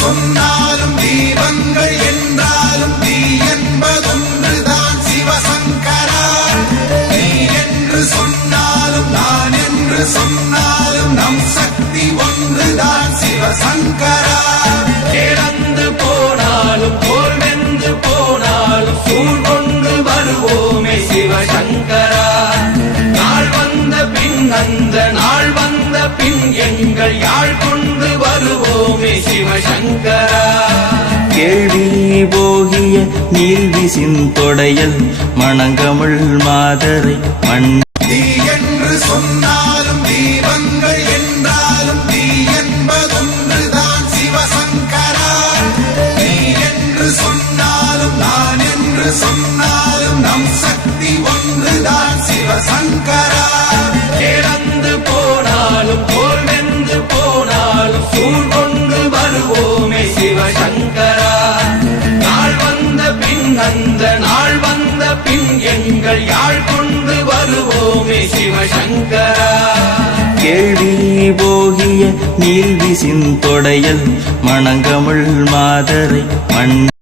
சொன்னாலும் தீபங்கள் என்றாலும் தீ என்பதொன்றுதான் சிவசங்கரா. நீ என்று சொன்னாலும் நான் என்று சொன்னாலும் நம் சக்தி ஒன்றுதான் சிவசங்கரா. இழந்து போனாலும் போர் வென்று போனாலும் சூழ் கொண்டு வருவோமே சிவசங்கரா. நாள் வந்த பின் அந்த நாள் வந்த பின் எங்கள் யாழ் கொண்டு வருவோமே சிவசங்கரா. கேள்வி போகிய நீல்விசின் தொடையல் மணங்கமிழ் மாதரை மண். தீ என்று சொன்னாலும் தீபங்கள் என்றாலும் தீ என்பதொன்றுதான் சிவசங்கரா. நீ என்று சொன்னாலும் நான் என்று சொன்னாலும் நம் சக்தி ஒன்றுதான் சிவசங்கரா. இழந்து போனாலும் போர் வென்று போனாலும் சூழ் கொண்டு வருவோமே சிவசங்கரா. நாள் வந்த பின் அந்த நாள் வந்த பின் எங்கள் யாழ் கொண்டு வருவோமே சிவசங்கரா. கேள்வி போகிய நீல்விசின் தொடையல் மணங்கமிழ் மாதரை மண்.